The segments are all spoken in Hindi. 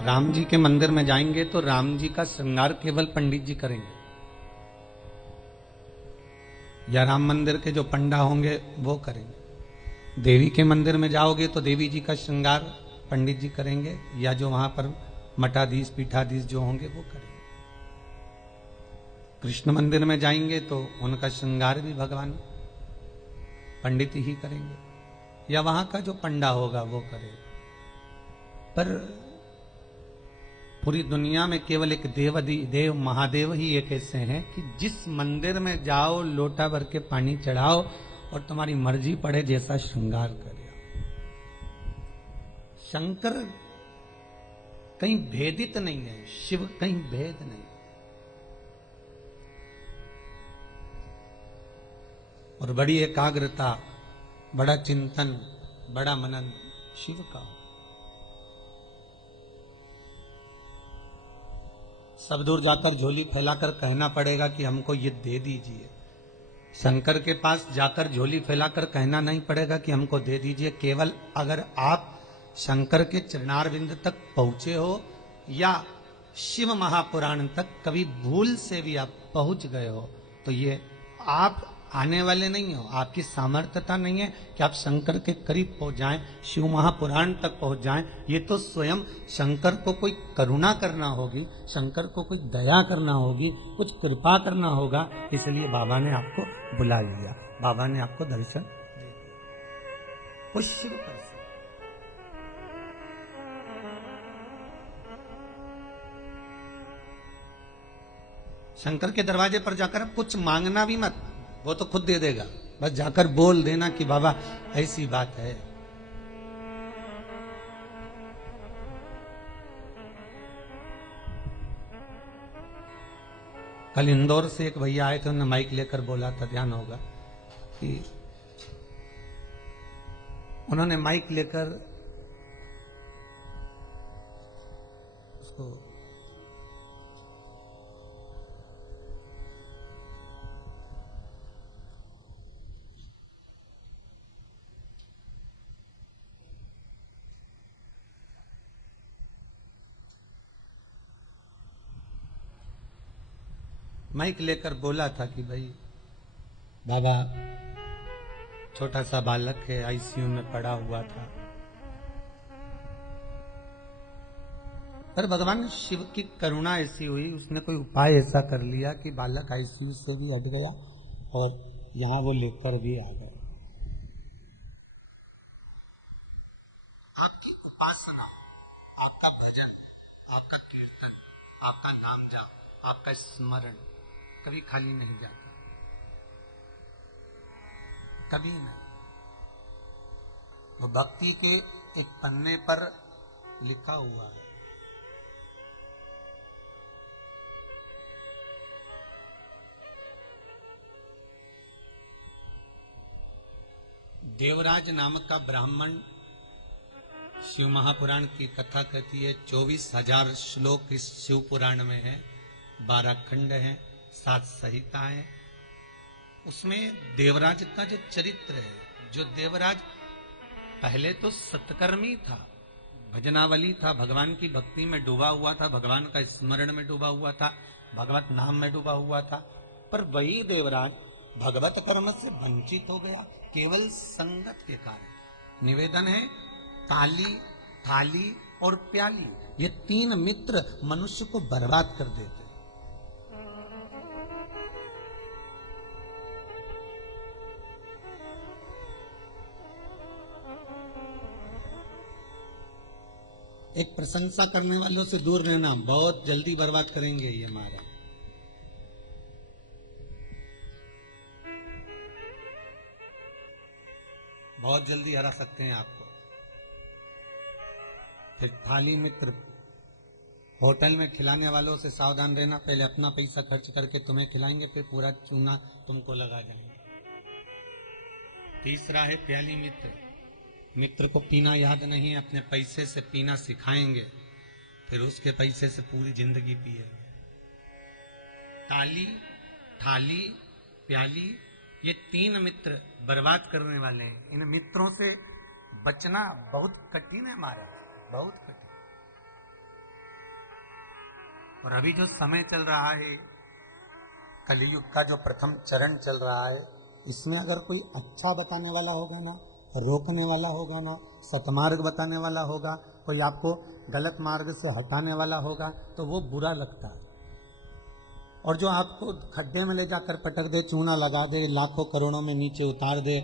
राम जी के मंदिर में जाएंगे तो राम जी का श्रृंगार केवल पंडित जी करेंगे, या राम मंदिर के जो पंडा होंगे वो करेंगे। देवी के मंदिर में जाओगे तो देवी जी का श्रृंगार पंडित जी करेंगे, या जो वहां पर मठाधीश पीठाधीश जो होंगे वो करेंगे। कृष्ण मंदिर में जाएंगे तो उनका श्रृंगार भी भगवान पंडित ही करेंगे, या वहां का जो पंडा होगा वो करेगा। पर पूरी दुनिया में केवल एक देव महादेव ही एक ऐसे हैं कि जिस मंदिर में जाओ लोटा भर के पानी चढ़ाओ और तुम्हारी मर्जी पड़े जैसा श्रृंगार करे। शंकर कहीं भेदित नहीं है, शिव कहीं भेद नहीं। और बड़ी एकाग्रता, बड़ा चिंतन, बड़ा मनन शिव का। सब दूर जाकर झोली फैलाकर कहना पड़ेगा कि हमको ये दे दीजिए। शंकर के पास जाकर झोली फैलाकर कहना नहीं पड़ेगा कि हमको दे दीजिए। केवल अगर आप शंकर के चरणारविंद तक पहुंचे हो या शिव महापुराण तक कभी भूल से भी आप पहुंच गए हो तो ये आप आने वाले नहीं हो, आपकी सामर्थ्यता नहीं है कि आप शंकर के करीब पहुंच जाएं, शिव महापुराण तक पहुंच जाएं। ये तो स्वयं शंकर को कोई करुणा करना होगी, शंकर को कोई दया करना होगी, कुछ कृपा करना होगा, इसलिए बाबा ने आपको बुला लिया, बाबा ने आपको दर्शन दे दिया। वो शिव पर से शंकर के दरवाजे पर जाकर कुछ मांगना भी मत, वो तो खुद दे देगा। बस जाकर बोल देना कि बाबा ऐसी बात है। कल इंदौर से एक भैया आए थे, उन्होंने माइक लेकर बोला था, ध्यान होगा कि उन्होंने माइक लेकर उसको माइक लेकर बोला था कि भाई बाबा छोटा सा बालक है, आईसीयू में पड़ा हुआ था, पर भगवान शिव की करुणा ऐसी हुई, उसने कोई उपाय ऐसा कर लिया कि बालक आईसीयू से भी हट गया और यहां वो लेकर भी आ गए। आपकी उपासना, आपका भजन, आपका कीर्तन, आपका नाम जाप, आपका स्मरण कभी खाली नहीं जाता, कभी नहीं। वो भक्ति के एक पन्ने पर लिखा हुआ है। देवराज नामक का ब्राह्मण शिव महापुराण की कथा कहती है। 24,000 श्लोक इस शिव पुराण में है, 12 खंड हैं, 7 संहिता है। उसमें देवराज का जो चरित्र है, जो देवराज पहले तो सत्कर्मी था, भजनावली था, भगवान की भक्ति में डूबा हुआ था, भगवान का स्मरण में डूबा हुआ था, भगवत नाम में डूबा हुआ था, पर वही देवराज भगवत कर्म से वंचित हो गया केवल संगत के कारण। निवेदन है, ताली, थाली और प्याली, ये 3 मित्र मनुष्य को बर्बाद कर देते। एक प्रशंसा करने वालों से दूर रहना, बहुत जल्दी बर्बाद करेंगे ये हमारा। बहुत जल्दी हरा सकते हैं आपको। फिर थाली मित्र, होटल में खिलाने वालों से सावधान रहना, पहले अपना पैसा खर्च करके तुम्हें खिलाएंगे, फिर पूरा चूना तुमको लगा जाएंगे। तीसरा है प्याली मित्र, मित्र को पीना याद नहीं, अपने पैसे से पीना सिखाएंगे, फिर उसके पैसे से पूरी जिंदगी पिएंगे। ताली, थाली, प्याली, ये 3 मित्र बर्बाद करने वाले हैं। इन मित्रों से बचना बहुत कठिन है महाराज, बहुत कठिन। और अभी जो समय चल रहा है, कलयुग का जो प्रथम चरण चल रहा है, इसमें अगर कोई अच्छा बताने वाला होगा ना, रोकने वाला होगा ना, सतमार्ग बताने वाला होगा, कोई आपको गलत मार्ग से हटाने वाला होगा, तो वो बुरा लगता है। और जो आपको खड्डे में ले जाकर पटक दे, चूना लगा दे, लाखों करोड़ों में नीचे उतार दे,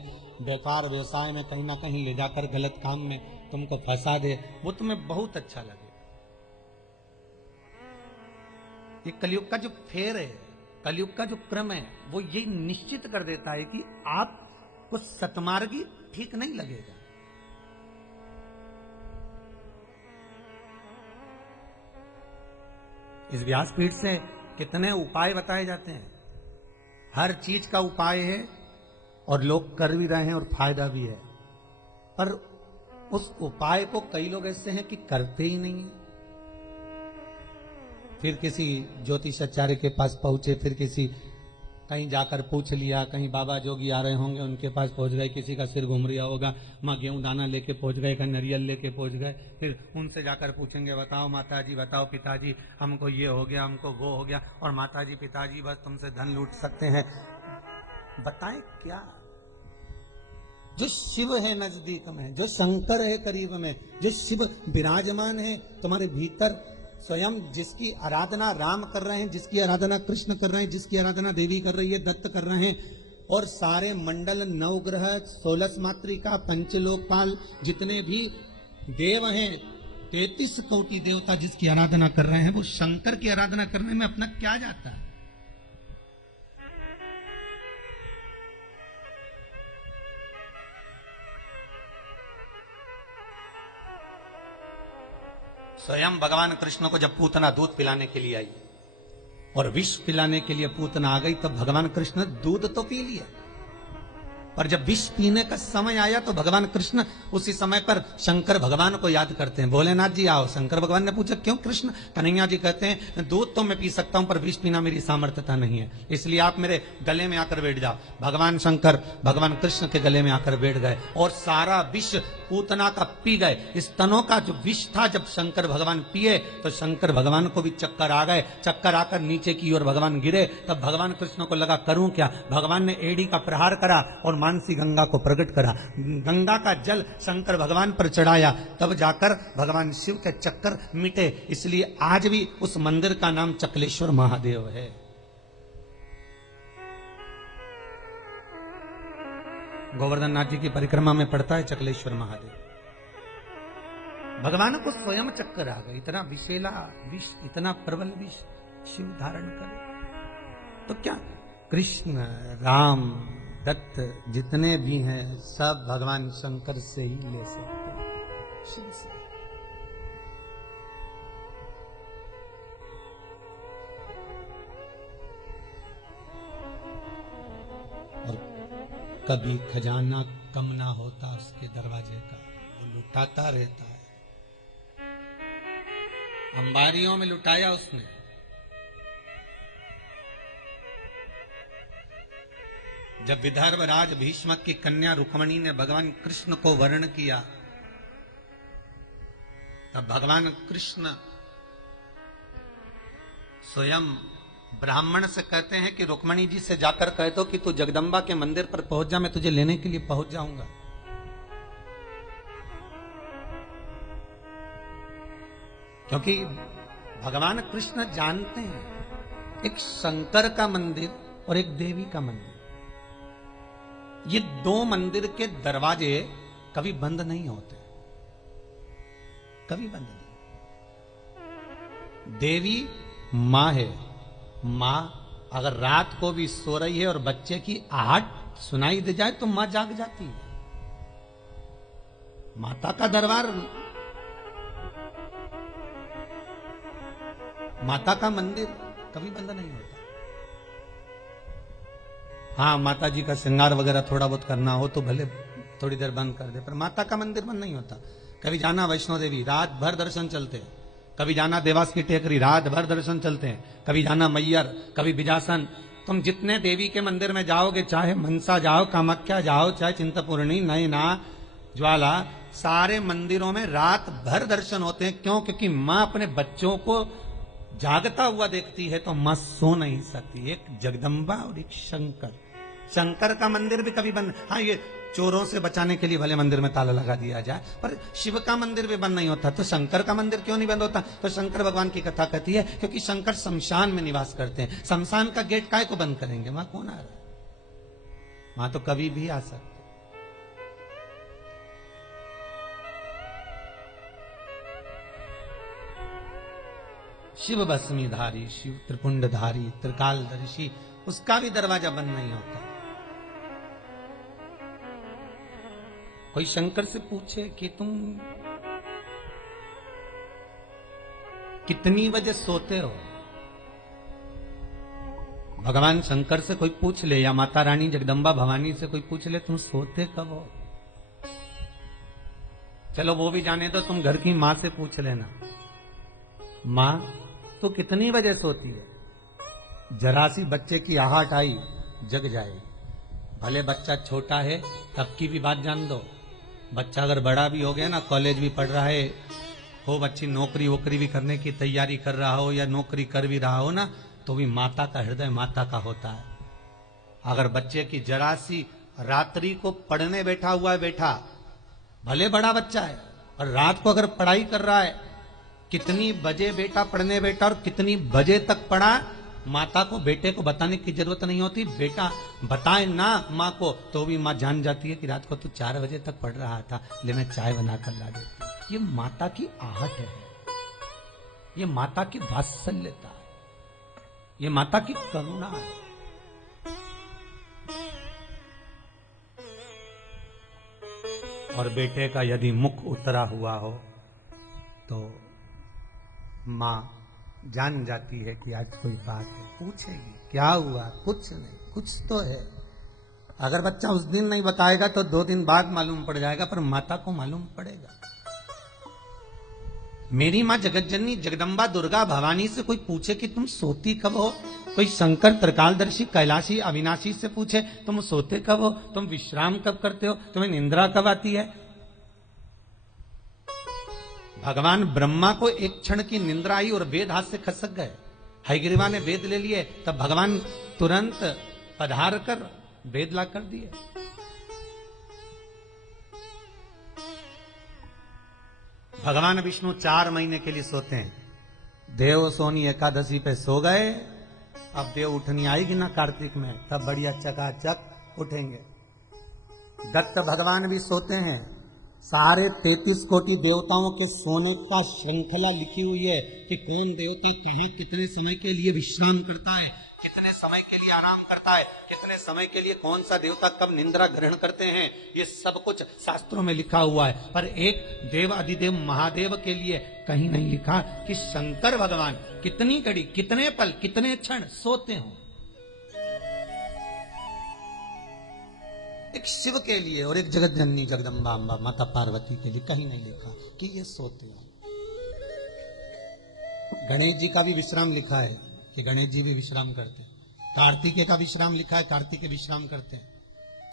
व्यापार व्यवसाय में कहीं ना कहीं ले जाकर गलत काम में तुमको फंसा दे, वो तुम्हें बहुत अच्छा लगे। ये कलयुग का जो फेर है, कलयुग का जो क्रम है, वो ये निश्चित कर देता है कि आपको सतमार्गी ठीक नहीं लगेगा। इस व्यासपीठ से कितने उपाय बताए जाते हैं, हर चीज का उपाय है और लोग कर भी रहे हैं और फायदा भी है, पर उस उपाय को कई लोग ऐसे हैं कि करते ही नहीं है। फिर किसी ज्योतिषाचार्य के पास पहुंचे, फिर किसी कहीं जाकर पूछ लिया, कहीं बाबा जोगी आ रहे होंगे उनके पास पहुंच गए, किसी का सिर घूम रहा होगा, माँ गेहूं दाना लेके पहुंच गए, कहीं नारियल लेके पहुंच गए, फिर उनसे जाकर पूछेंगे, बताओ माताजी, बताओ पिताजी, हमको ये हो गया, हमको वो हो गया, और माताजी पिताजी बस तुमसे धन लूट सकते हैं। बताएं क्या? जो शिव है नजदीक में, जो शंकर है करीब में, जो शिव विराजमान है तुम्हारे भीतर, स्वयं जिसकी आराधना राम कर रहे हैं, जिसकी आराधना कृष्ण कर रहे हैं, जिसकी आराधना देवी कर रही है, दत्त कर रहे हैं, और सारे मंडल, नवग्रह, 16 मातृका, पंचलोकपाल, जितने भी देव हैं, 33 कोटि देवता जिसकी आराधना कर रहे हैं, वो शंकर की आराधना करने में अपना क्या जाता है? स्वयं भगवान कृष्ण को जब पूतना दूध पिलाने के लिए आई और विष पिलाने के लिए पूतना आ गई, तब भगवान कृष्ण दूध तो पी लिया, पर जब विष पीने का समय आया तो भगवान कृष्ण उसी समय पर शंकर भगवान को याद करते हैं, भोलेनाथ जी आओ। शंकर भगवान ने पूछा क्यों कृष्ण? कन्हैया जी कहते हैं दूध तो मैं पी सकता हूं पर विष पीना मेरी सामर्थ्यता नहीं है, इसलिए आप मेरे गले में आकर बैठ जाओ। भगवान शंकर भगवान कृष्ण के गले में आकर बैठ गए और सारा विष पूतना का पी गए। स्तनों का जो विष था जब शंकर भगवान पिए तो शंकर भगवान को भी चक्कर आ गए, चक्कर आकर नीचे की ओर भगवान गिरे। तब भगवान कृष्ण को लगा करूं क्या? भगवान ने एड़ी का प्रहार करा और मानसी गंगा को प्रकट करा, गंगा का जल शंकर भगवान पर चढ़ाया, तब जाकर भगवान शिव के चक्कर मिटे। इसलिए आज भी उस मंदिर का नाम चकलेश्वर महादेव है। गोवर्धन नाथ जी की परिक्रमा में पड़ता है चकलेश्वर महादेव। भगवान को स्वयं चक्कर आ गए, इतना विषैला विष, इतना प्रबल विष शिव धारण करे तो क्या? कृष्ण, राम, दत्त जितने भी हैं सब भगवान शंकर से ही ले सकते हैं, शिव से। और कभी खजाना कम ना होता उसके दरवाजे का, वो लुटाता रहता है। अंबारियों में लुटाया उसने, जब विदर्भ राज भीष्मक की कन्या रुक्मणी ने भगवान कृष्ण को वर्ण किया, तब भगवान कृष्ण स्वयं ब्राह्मण से कहते हैं कि रुक्मणी जी से जाकर कह दो कि तू जगदम्बा के मंदिर पर पहुंच जा, मैं तुझे लेने के लिए पहुंच जाऊंगा। क्योंकि भगवान कृष्ण जानते हैं एक शंकर का मंदिर और एक देवी का मंदिर, ये दो मंदिर के दरवाजे कभी बंद नहीं होते, कभी बंद नहीं। देवी मां है, मां अगर रात को भी सो रही है और बच्चे की आहट सुनाई दे जाए तो मां जाग जाती है। माता का दरबार, माता का मंदिर कभी बंद नहीं होता। हाँ, माता जी का श्रृंगार वगैरह थोड़ा बहुत करना हो तो भले थोड़ी देर बंद कर दे, पर माता का मंदिर बंद नहीं होता। कभी जाना वैष्णो देवी, रात भर दर्शन चलते हैं। कभी जाना देवास की टेकरी, रात भर दर्शन चलते हैं। कभी जाना मैयर, कभी बिजासन। तुम जितने देवी के मंदिर में जाओगे, चाहे मनसा जाओ, कामाख्या जाओ, चाहे चिंतपूर्णी, नैना, ज्वाला, सारे मंदिरों में रात भर दर्शन होते हैं। क्यों? क्योंकि मां अपने बच्चों को जागता हुआ देखती है तो मां सो नहीं सकती। एक जगदम्बा और एक शंकर। शंकर का मंदिर भी कभी बंद, हाँ ये चोरों से बचाने के लिए भले मंदिर में ताला लगा दिया जाए, पर शिव का मंदिर भी बंद नहीं होता, तो शंकर का मंदिर क्यों नहीं बंद होता? तो शंकर भगवान की कथा कहती है क्योंकि शंकर शमशान में निवास करते हैं। शमशान का गेट काहे को बंद करेंगे? वहां कौन आ रहा है? वहां तो कभी भी आ सकते। शिव भस्मीधारी, शिव त्रिपुंडधारी, त्रिकालदर्शी, उसका भी दरवाजा बंद नहीं होता। कोई शंकर से पूछे कि तुम कितनी बजे सोते हो? भगवान शंकर से कोई पूछ ले या माता रानी जगदम्बा भवानी से कोई पूछ ले तुम सोते कब हो? चलो वो भी जाने दो, तुम घर की मां से पूछ लेना, मां तो कितनी बजे सोती है? जरा सी बच्चे की आहट आई जग जाएगी। भले बच्चा छोटा है तब की भी बात जान दो, बच्चा अगर बड़ा भी हो गया ना, कॉलेज भी पढ़ रहा है हो, बच्ची नौकरी वोकरी भी करने की तैयारी कर रहा हो या नौकरी कर भी रहा हो ना, तो भी माता का हृदय माता का होता है। अगर बच्चे की जरा सी रात्रि को पढ़ने बैठा हुआ है, बैठा भले बड़ा बच्चा है और रात को अगर पढ़ाई कर रहा है, कितनी बजे बेटा पढ़ने बैठा और कितनी बजे तक पढ़ा, माता को बेटे को बताने की जरूरत नहीं होती। बेटा बताए ना माँ को तो भी माँ जान जाती है कि रात को तू 4 बजे तक पढ़ रहा था, ले मैं चाय बनाकर ला देती। ये माता की आहट है, ये माता की वात्सल्यता है, ये माता की करुणा है। और बेटे का यदि मुख उतरा हुआ हो तो माँ जान जाती है कि आज कोई बात है, पूछेगी क्या हुआ, कुछ नहीं, कुछ तो है। अगर बच्चा उस दिन नहीं बताएगा तो 2 दिन बाद मालूम पड़ जाएगा, पर माता को मालूम पड़ेगा। मेरी माँ जगतजननी जगदम्बा दुर्गा भवानी से कोई पूछे कि तुम सोती कब हो, कोई शंकर त्रिकालदर्शी कैलाशी अविनाशी से पूछे तुम सोते कब हो, तुम विश्राम कब करते हो, तुम्हें निंद्रा कब आती है? भगवान ब्रह्मा को एक क्षण की निंद्रा आई और वेद हाथ से खसक गए। हयग्रीवा ने वेद ले लिए, तब भगवान तुरंत पधार कर वेद ला कर दिए। भगवान विष्णु 4 महीने के लिए सोते हैं। देव सोनी एकादशी पे सो गए, अब देव उठनी आएगी ना कार्तिक में, तब बढ़िया चकाचक उठेंगे। दत्त भगवान भी सोते हैं। सारे 33 कोटि देवताओं के सोने का श्रृंखला लिखी हुई है कि कौन देवता कहाँ कितने समय के लिए विश्राम करता है, कितने समय के लिए आराम करता है, कितने समय के लिए कौन सा देवता कब निंद्रा ग्रहण करते हैं, ये सब कुछ शास्त्रों में लिखा हुआ है। पर एक देव अधिदेव महादेव के लिए कहीं नहीं लिखा कि शंकर भगवान कितनी घड़ी, कितने पल, कितने क्षण सोते हो। एक शिव के लिए और एक जगत जननी जगदम्बा अम्बा माता पार्वती के लिए कहीं नहीं लिखा कि ये सोते हो। गणेश जी का भी विश्राम लिखा है कि गणेश जी भी विश्राम करते हैं। कार्तिकेय का विश्राम लिखा है, कार्तिकेय विश्राम करते हैं।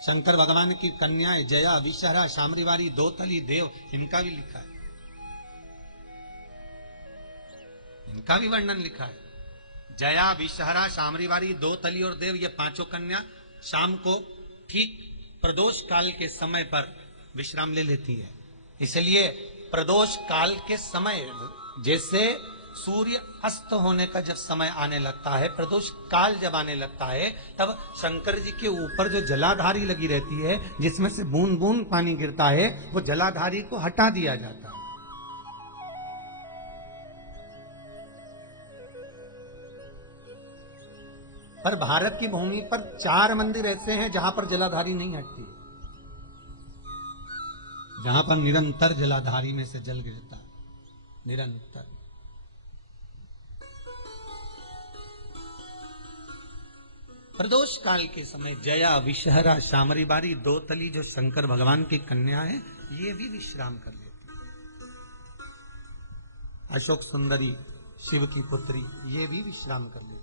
शंकर भगवान की कन्याएं जया विषहरा शामरीवारी दो-तली देव, इनका भी लिखा है, इनका भी वर्णन लिखा है। जया विषहरा शामरीवारी दो-तली और देव, ये 5 कन्या शाम को ठीक प्रदोष काल के समय पर विश्राम ले लेती है। इसलिए प्रदोष काल के समय, जैसे सूर्य अस्त होने का जब समय आने लगता है, प्रदोष काल जब आने लगता है, तब शंकर जी के ऊपर जो जलाधारी लगी रहती है, जिसमें से बूंद बूंद पानी गिरता है, वो जलाधारी को हटा दिया जाता है। पर भारत की भूमि पर 4 मंदिर ऐसे हैं जहां पर जलाधारी नहीं हटती, जहां पर निरंतर जलाधारी में से जल गिरता है, निरंतर। प्रदोष काल के समय जया विषहरा शामरीवारी दो-तली जो शंकर भगवान की कन्या है, ये भी विश्राम कर लेती है। अशोक सुंदरी शिव की पुत्री, ये भी विश्राम कर लेती है।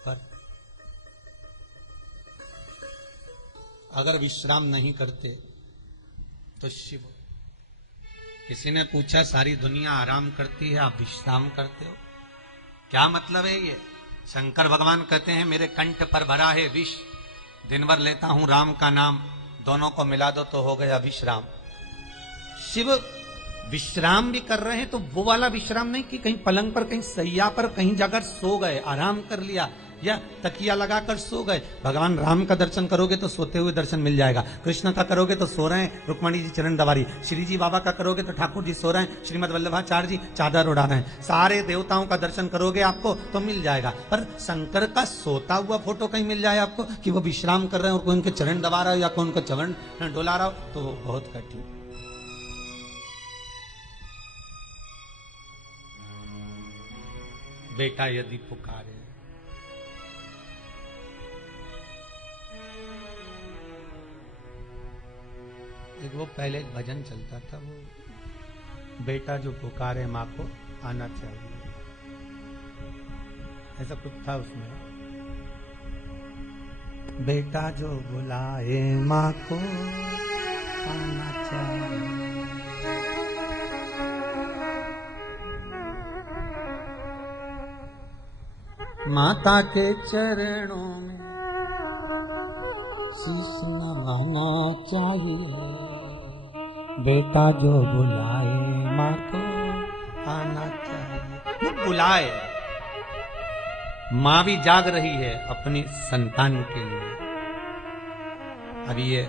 पर अगर विश्राम नहीं करते तो शिव किसी ने पूछा सारी दुनिया आराम करती है, आप विश्राम करते हो, क्या मतलब है ये? शंकर भगवान कहते हैं मेरे कंठ पर भरा है विष, दिन भर लेता हूं राम का नाम, दोनों को मिला दो तो हो गया विश्राम। शिव विश्राम भी कर रहे हैं तो वो वाला विश्राम नहीं कि कहीं पलंग पर, कहीं सैया पर, कहीं जाकर सो गए, आराम कर लिया या तकिया लगाकर सो गए। भगवान राम का दर्शन करोगे तो सोते हुए दर्शन मिल जाएगा, कृष्ण का करोगे तो सो रहे हैं रुक्मणी जी चरण दबारी, श्री जी बाबा का करोगे तो ठाकुर जी सो रहे हैं, श्रीमद वल्लभाचार्य जी चादर उड़ा रहे हैं, सारे देवताओं का दर्शन करोगे आपको तो मिल जाएगा। पर शंकर का सोता हुआ फोटो कहीं मिल जाए आपको कि वो विश्राम कर रहे हैं और कोई उनके चरण दबा रहा हो या कोई उनका चरण डोला रहा हो, तो वो बहुत कठिन। बेटा यदि पुकारे, एक वो पहले एक भजन चलता था, वो बेटा जो पुकारे माँ को आना चाहिए, ऐसा कुछ था उसमें। बेटा जो बुलाए माँ को आना चाहिए। माता के चरणों में शीश नवाना चाहिए, बेटा जो बुलाए माँ को आना चाहिए। वो बुलाए, माँ भी जाग रही है अपनी संतान के लिए। अब ये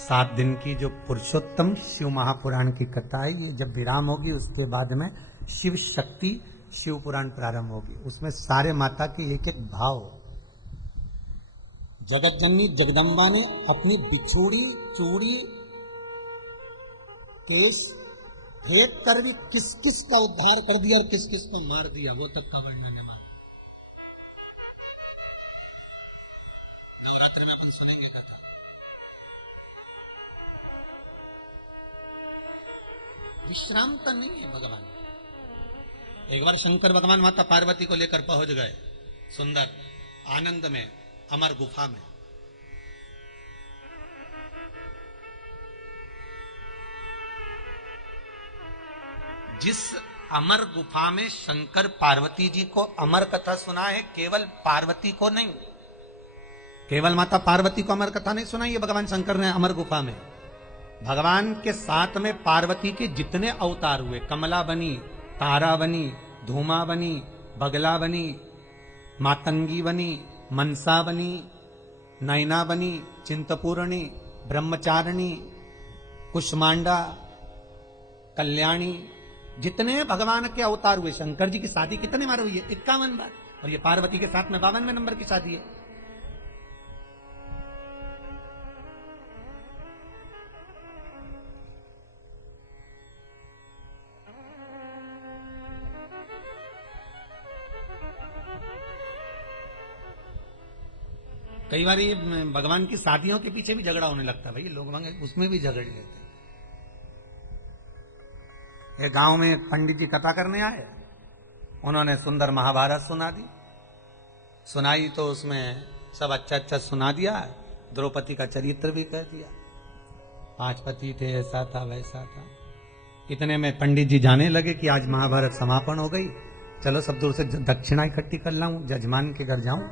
7 दिन की जो पुरुषोत्तम शिव महापुराण की कथा है, ये जब विराम होगी उसके बाद में शिव शक्ति शिव पुराण प्रारंभ होगी। उसमें सारे माता के एक एक भाव, जगत जननी जगदम्बा ने अपनी बिछोड़ी चूड़ी केस फेंक कर भी किस किस का उद्धार कर दिया और किस किस को मार दिया, वो तक का वर्णन है। नवरात्र में अपन सुनेंगे कथा। विश्राम तो नहीं है भगवान। एक बार शंकर भगवान माता पार्वती को लेकर पहुंच गए सुंदर आनंद में, अमर गुफा में। जिस अमर गुफा में शंकर पार्वती जी को अमर कथा सुना है, केवल पार्वती को नहीं, केवल माता पार्वती को अमर कथा नहीं सुनाई है भगवान शंकर ने अमर गुफा में। भगवान के साथ में पार्वती के जितने अवतार हुए, कमला बनी, तारा बनी, धूमा बनी, बगला बनी, मातंगी बनी, मनसा बनी, नैना बनी, चिंतपूर्णी, ब्रह्मचारिणी, कुष्मांडा, कल्याणी, जितने भगवान के अवतार हुए। शंकर जी की शादी कितने बार हुई है? 51 बार। और ये पार्वती के साथ में 52वें नंबर की शादी है। कई बार ये भगवान की शादियों के पीछे भी झगड़ा होने लगता है, भाई लोग उसमें भी झगड़ लेते। एक गांव में पंडित जी कथा करने आए, उन्होंने सुंदर महाभारत सुना दी, सुनाई तो उसमें सब अच्छा अच्छा सुना दिया, द्रौपदी का चरित्र भी कह दिया, 5 पति थे, ऐसा था वैसा था। इतने में पंडित जी जाने लगे कि आज महाभारत समापन हो गई, चलो सब दूर से दक्षिणा इकट्ठी कर लाऊं, जजमान के घर जाऊं।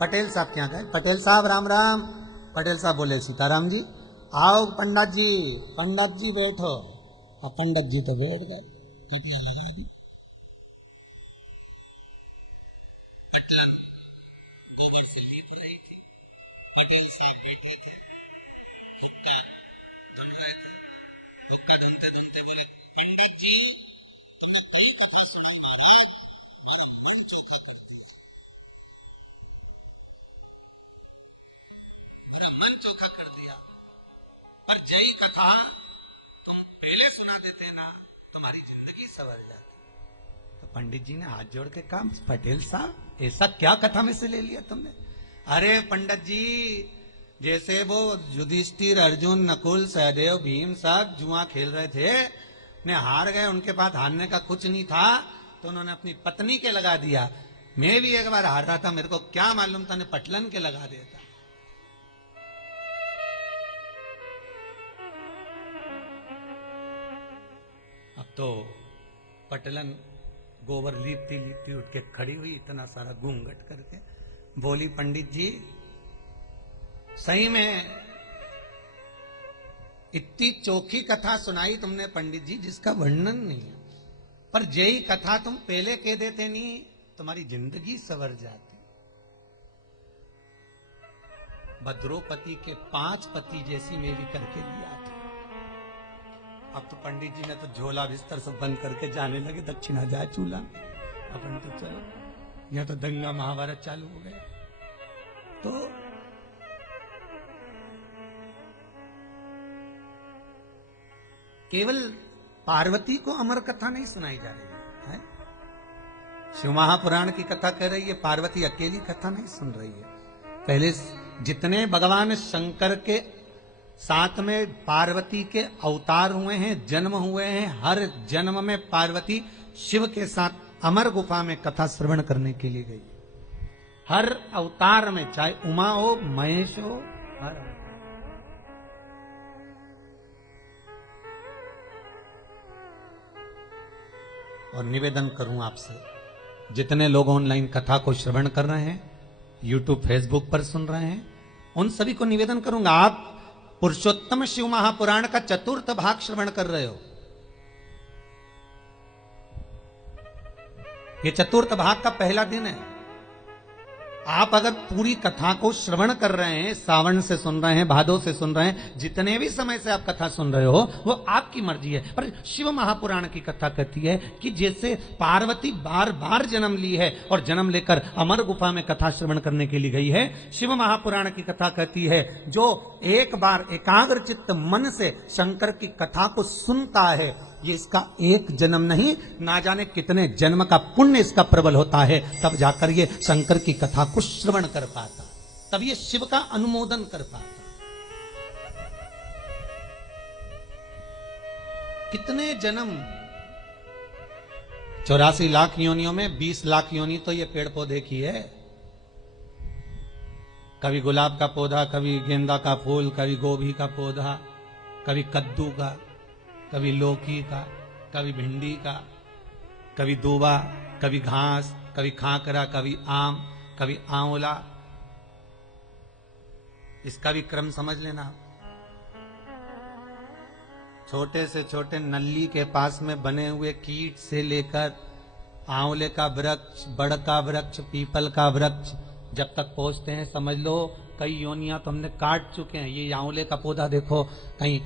पटेल साहब क्या गए, पटेल साहब राम राम। पटेल साहब बोले सीताराम जी। आओ पंडित जी बैठो। और पंडित जी तो बैठ गए। पटलन गोबर से लीप रही थी, पटेल साहब बैठे थे, हुक्का धुन रहे थे। हुक्का धुनते धुनते बोले, पंडित जी तुम्हें क्या कथा सुनाई बारी, मन चोखा कर दिया। पर जय कथा तुम पहले सुना देते ना, तुम्हारी जिंदगी संवर जाती। तो पंडित जी ने हाथ जोड़ के कहा, पटेल साहब ऐसा क्या कथा में से ले लिया तुमने? अरे पंडित जी, जैसे वो युधिष्ठिर, अर्जुन, नकुल, सहदेव, भीम सब जुआ खेल रहे थे, ने हार गए, उनके पास हारने का कुछ नहीं था, तो उन्होंने अपनी पत्नी के लगा दिया। मैं भी एक बार हार रहा था, मेरे को क्या मालूम था, ने पटलन के लगा दिया था। तो पटलन गोबर लीपती लीपती उठ के खड़ी हुई, इतना सारा घूंघट करके बोली, पंडित जी सही में इतनी चोखी कथा सुनाई तुमने पंडित जी जिसका वर्णन नहीं है, पर यही कथा तुम पहले कह देते नहीं तुम्हारी जिंदगी सवर जाती। भद्रोपति के 5 पति जैसी मेरी करके लिया थी। अब तो पंडित जी ने तो झोला बिस्तर सब बंद करके जाने लगे, दक्षिणा जाए चूल्हा में, अपन तो चलो, यहां तो दंगा महाभारत चालू हो गया। तो केवल पार्वती को अमर कथा नहीं सुनाई जा रही है, शिव महापुराण की कथा कह रही है, पार्वती अकेली कथा नहीं सुन रही है। पहले जितने भगवान शंकर के साथ में पार्वती के अवतार हुए हैं, जन्म हुए हैं, हर जन्म में पार्वती शिव के साथ अमर गुफा में कथा श्रवण करने के लिए गई। हर अवतार में, चाहे उमा हो, महेश हो, हर और निवेदन करूं आपसे, जितने लोग ऑनलाइन कथा को श्रवण कर रहे हैं, यूट्यूब फेसबुक पर सुन रहे हैं, उन सभी को निवेदन करूंगा, आप पुरुषोत्तम शिव महापुराण का 4th भाग श्रवण कर रहे हो। ये 4th भाग का पहला दिन है। आप अगर पूरी कथा को श्रवण कर रहे हैं, सावन से सुन रहे हैं, भादो से सुन रहे हैं, जितने भी समय से आप कथा सुन रहे हो वो आपकी मर्जी है, पर शिव महापुराण की कथा कहती है कि जैसे पार्वती बार बार जन्म ली है और जन्म लेकर अमर गुफा में कथा श्रवण करने के लिए गई है, शिव महापुराण की कथा कहती है जो एक बार एकाग्र चित्त मन से शंकर की कथा को सुनता है, ये इसका एक जन्म नहीं, ना जाने कितने जन्म का पुण्य इसका प्रबल होता है, तब जाकर ये शंकर की कथा को श्रवण कर पाता, तब ये शिव का अनुमोदन कर पाता। कितने जन्म, 84 लाख योनियों में 20 लाख योनि तो ये पेड़ पौधे की है। कभी गुलाब का पौधा, कभी गेंदा का फूल, कभी गोभी का पौधा, कभी कद्दू का, कभी लौकी का, कभी भिंडी का, कभी दूबा, कभी घास, कभी खाकरा, कभी आम, कभी आंवला। इसका भी क्रम समझ लेना। छोटे से छोटे नल्ली के पास में बने हुए कीट से लेकर आंवले का वृक्ष, बड़ का वृक्ष, पीपल का वृक्ष, जब तक पहुंचते हैं समझ लो कई योनियां तो हमने काट चुके हैं। ये आंवले का पौधा देखो, कहीं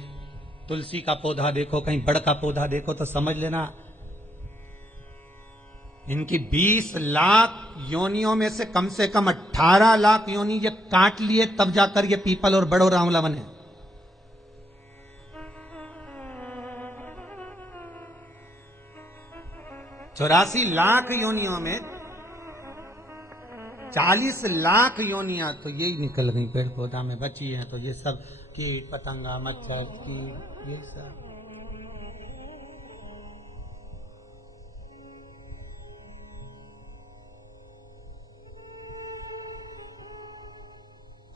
तुलसी का पौधा देखो, कहीं बड़ का पौधा देखो, तो समझ लेना इनकी 20 लाख योनियों में से कम 18 लाख योनि ये काट लिए, तब जाकर ये पीपल और बड़ और आंवला बने। चौरासी लाख योनियों में 40 लाख योनियां तो यही निकल गई पेड़ पौधा में बची हैं, तो ये सब कीट पतंगा मच्छर कीट ये सब।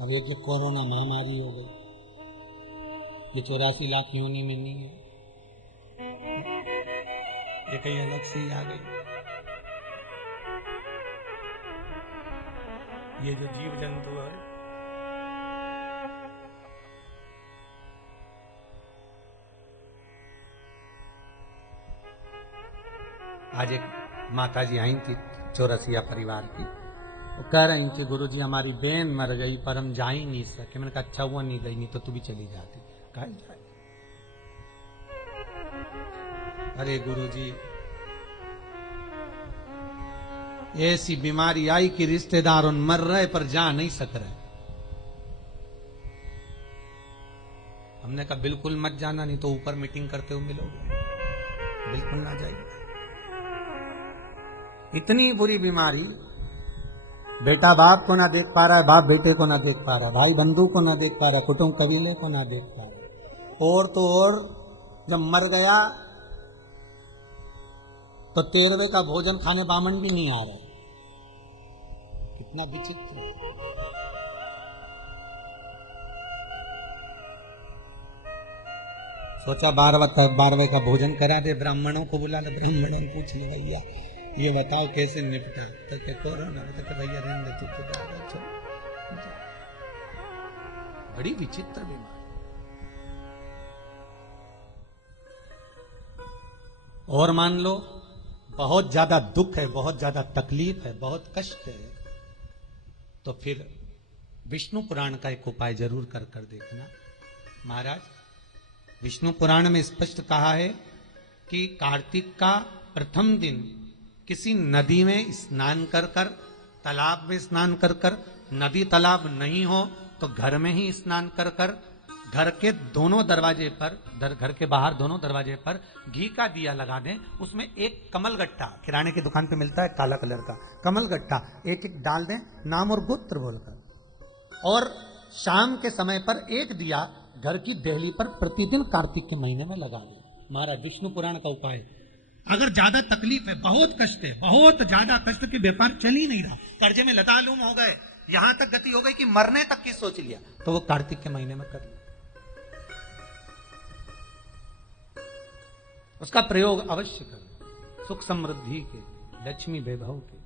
अब एक ये कोरोना महामारी हो गई, ये 84 लाख योनि में नहीं है, ये कहीं अलग से ही आ गई। ये जो जीव जंतु है, आज एक माता जी आई थी चौरसिया परिवार की, वो कह रही थी गुरुजी हमारी बहन मर गई पर हम जा ही नहीं सके। मैंने कहा अच्छा हुआ नहीं गई, नहीं तो तू भी चली जाती। कहा जाए अरे गुरुजी ऐसी बीमारी आई कि रिश्तेदार उन मर रहे पर जा नहीं सक रहे। हमने कहा बिल्कुल मत जाना, नहीं तो ऊपर मीटिंग करते हुए मिलोगे, बिल्कुल ना जाइए। इतनी बुरी बीमारी, बेटा बाप को ना देख पा रहा है, बाप बेटे को ना देख पा रहा है, भाई बंधु को ना देख पा रहा है, कुटुंब कबीले को ना देख पा रहा है, और तो और जब मर गया तो 13वें का भोजन खाने बामन भी नहीं आ रहा। कितना विचित्र। सोचा 12वें का भोजन करा दे, ब्राह्मणों को बुला ले, ब्राह्मणों को पूछ ले भैया ये बताओ कैसे निपटा, तो क्या कोरोना, तो क्या भैया रहने दे, तू तो बड़ी विचित्र बीमारी। और मान लो बहुत ज्यादा दुख है, बहुत ज्यादा तकलीफ है, बहुत कष्ट है, तो फिर विष्णु पुराण का एक उपाय जरूर कर देखना। महाराज, विष्णु पुराण में स्पष्ट कहा है कि कार्तिक का प्रथम दिन किसी नदी में स्नान कर कर, तालाब में स्नान कर कर, नदी तालाब नहीं हो तो घर में ही स्नान कर कर, घर के दोनों दरवाजे पर, घर के बाहर दोनों दरवाजे पर घी का दिया लगा दें, उसमें एक कमल गट्टा, किराने की दुकान पे मिलता है काला कलर का कमल गट्टा, एक एक डाल दें नाम और गोत्र बोलकर, और शाम के समय पर एक दिया घर की देहली पर प्रतिदिन कार्तिक के महीने में लगा दें। महाराज, विष्णु पुराण का उपाय। अगर ज्यादा तकलीफ है, बहुत कष्ट है, बहुत ज्यादा कष्ट के व्यापार चल ही नहीं रहा, कर्जे में लतालूम हो गए, यहां तक गति हो गई कि मरने तक की सोच लिया, तो वो कार्तिक के महीने में कर लिया। उसका प्रयोग अवश्य करें, सुख समृद्धि के, लक्ष्मी वैभव के।